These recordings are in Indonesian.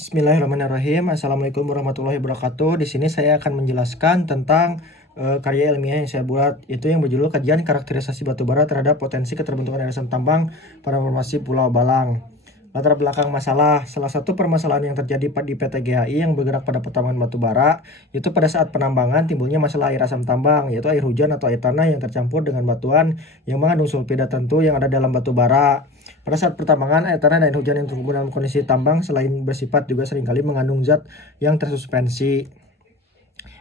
Bismillahirrahmanirrahim. Assalamualaikum warahmatullahi wabarakatuh. Di sini saya akan menjelaskan tentang karya ilmiah yang saya buat, itu yang berjudul Kajian Karakterisasi Batubara terhadap Potensi Keterbentukan Air Asam Tambang pada Formasi Pulau Balang. Latar belakang masalah, salah satu permasalahan yang terjadi di PT GHI yang bergerak pada pertambangan batubara, itu pada saat penambangan timbulnya masalah air asam tambang, yaitu air hujan atau air tanah yang tercampur dengan batuan yang mengandung sulfida tentu yang ada dalam batubara. Pada saat pertambangan, air tanah dan hujan yang terkumpul dalam kondisi tambang selain bersifat juga seringkali mengandung zat yang tersuspensi.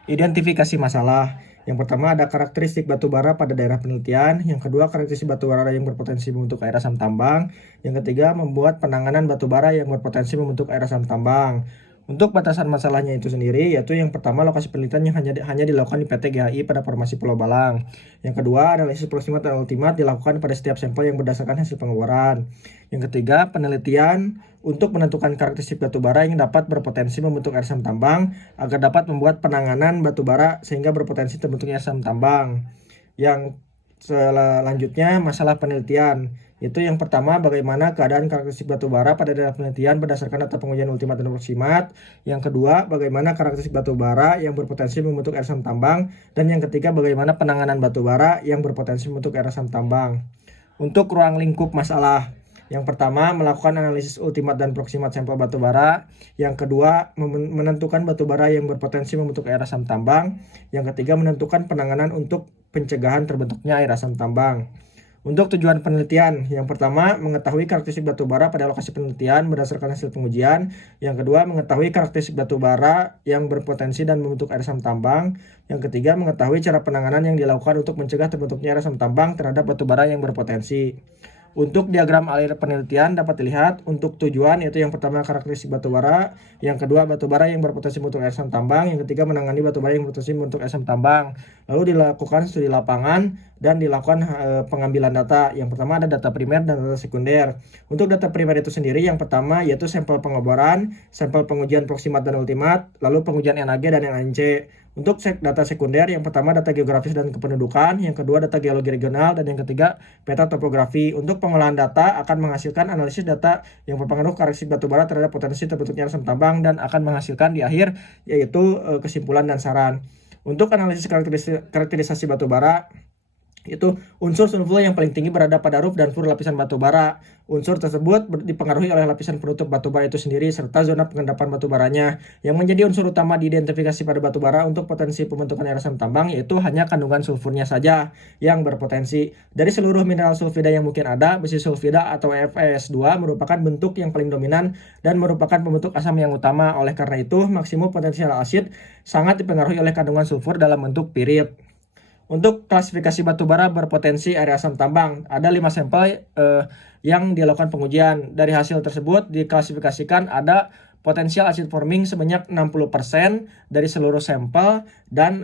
Identifikasi masalah. Yang pertama ada karakteristik batubara pada daerah penelitian. Yang kedua karakteristik batubara yang berpotensi membentuk air asam tambang. Yang ketiga membuat penanganan batubara yang berpotensi membentuk air asam tambang. Untuk batasan masalahnya itu sendiri, yaitu yang pertama lokasi penelitian yang hanya dilakukan di PT GHI pada Formasi Pulau Balang. Yang kedua, analisis proximat dan ultimat dilakukan pada setiap sampel yang berdasarkan hasil pengeboran. Yang ketiga, penelitian untuk menentukan karakteristik batubara yang dapat berpotensi membentuk air asam tambang agar dapat membuat penanganan batubara sehingga berpotensi terbentuknya air asam tambang. Yang selanjutnya masalah penelitian. Itu yang pertama bagaimana keadaan karakteristik batubara pada daerah penelitian berdasarkan data pengujian ultimat dan proximat. Yang kedua bagaimana karakteristik batubara yang berpotensi membentuk air asam tambang. Dan yang ketiga bagaimana penanganan batubara yang berpotensi membentuk air asam tambang. Untuk ruang lingkup masalah. Yang pertama, melakukan analisis ultimat dan proximat sampel batubara. Yang kedua, menentukan batubara yang berpotensi membentuk air asam tambang. Yang ketiga, menentukan penanganan untuk pencegahan terbentuknya air asam tambang. Untuk tujuan penelitian, yang pertama, mengetahui karakteristik batubara pada lokasi penelitian berdasarkan hasil pengujian. Yang kedua, mengetahui karakteristik batubara yang berpotensi dan membentuk air asam tambang. Yang ketiga, mengetahui cara penanganan yang dilakukan untuk mencegah terbentuknya air asam tambang terhadap batubara yang berpotensi. Untuk diagram alir penelitian dapat dilihat untuk tujuan, yaitu yang pertama karakteristik batubara, yang kedua batubara yang berpotensi membentuk air asam tambang, yang ketiga menangani batubara yang berpotensi membentuk air asam tambang. Lalu dilakukan studi lapangan dan dilakukan pengambilan data. Yang pertama ada data primer dan data sekunder. Untuk data primer itu sendiri yang pertama yaitu sampel pengeboran, sampel pengujian proximat dan ultimat, lalu pengujian NAG dan NaNC. Untuk data sekunder, yang pertama data geografis dan kependudukan, yang kedua data geologi regional, dan yang ketiga peta topografi. Untuk pengolahan data akan menghasilkan analisis data yang berpengaruh karakteristik batubara terhadap potensi terbentuknya asam tambang dan akan menghasilkan di akhir yaitu kesimpulan dan saran. Untuk analisis karakterisasi batubara, itu unsur sulfur yang paling tinggi berada pada roof dan floor lapisan batubara. Unsur tersebut dipengaruhi oleh lapisan penutup batubara itu sendiri serta zona pengendapan batubaranya. Yang menjadi unsur utama diidentifikasi pada batubara untuk potensi pembentukan air asam tambang yaitu hanya kandungan sulfurnya saja yang berpotensi. Dari seluruh mineral sulfida yang mungkin ada, besi sulfida atau FeS2 merupakan bentuk yang paling dominan dan merupakan pembentuk asam yang utama. Oleh karena itu, maksimum potensial asid sangat dipengaruhi oleh kandungan sulfur dalam bentuk pirit. Untuk klasifikasi batubara berpotensi air asam tambang, ada 5 sampel yang dilakukan pengujian. Dari hasil tersebut diklasifikasikan ada potensial acid forming sebanyak 60% dari seluruh sampel dan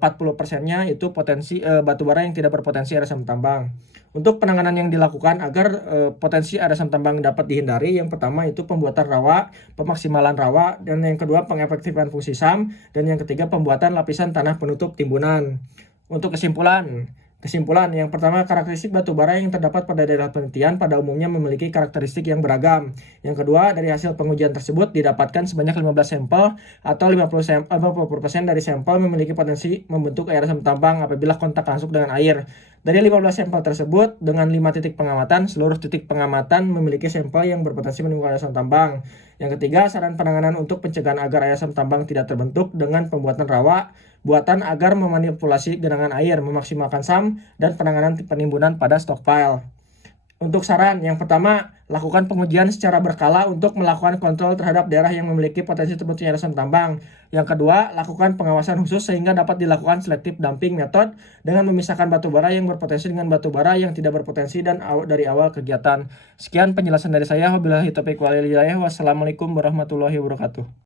40%-nya itu potensi batubara yang tidak berpotensi air asam tambang. Untuk penanganan yang dilakukan agar potensi air asam tambang dapat dihindari, yang pertama itu pembuatan rawa, pemaksimalan rawa, dan yang kedua pengefektifan fungsi SAM, dan yang ketiga pembuatan lapisan tanah penutup timbunan. Untuk kesimpulan yang pertama karakteristik batubara yang terdapat pada daerah penelitian pada umumnya memiliki karakteristik yang beragam. Yang kedua, dari hasil pengujian tersebut didapatkan sebanyak 15 sampel atau 50% dari sampel memiliki potensi membentuk air asam tambang apabila kontak langsung dengan air. Dari 15 sampel tersebut, dengan 5 titik pengamatan, seluruh titik pengamatan memiliki sampel yang berpotensi menimbulkan air asam tambang. Yang ketiga, saran penanganan untuk pencegahan agar air asam tambang tidak terbentuk dengan pembuatan rawa, buatan agar memanipulasi genangan air, memaksimalkan SAM, dan penanganan penimbunan pada stockpile. Untuk saran, yang pertama, lakukan pengujian secara berkala untuk melakukan kontrol terhadap daerah yang memiliki potensi terbentuknya air asam tambang. Yang kedua, lakukan pengawasan khusus sehingga dapat dilakukan selective dumping method dengan memisahkan batubara yang berpotensi dengan batubara yang tidak berpotensi dan dari awal kegiatan. Sekian penjelasan dari saya. Wabillahi taufiq wal hidayah. Wassalamualaikum warahmatullahi wabarakatuh.